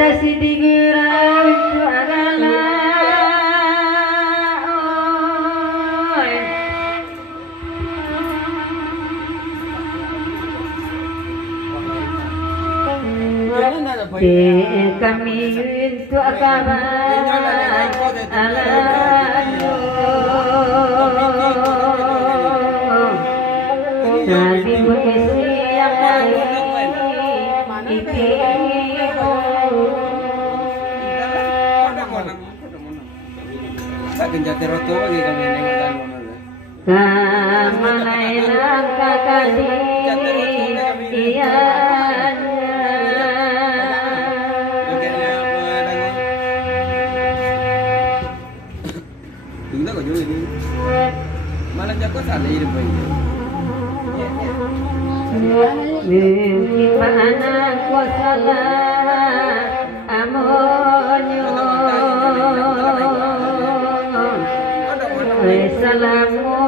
Sidi gerang tu agala kami tu akabat alayo jadi berisi yang Kenjati-roto lagi kami nengokan mana? Kamanailang kakadi iya. Tunggu kau juga ni. Malam jago sana hidup bayi. Mungkin mana kuasa amonyo. Assalamualaikum.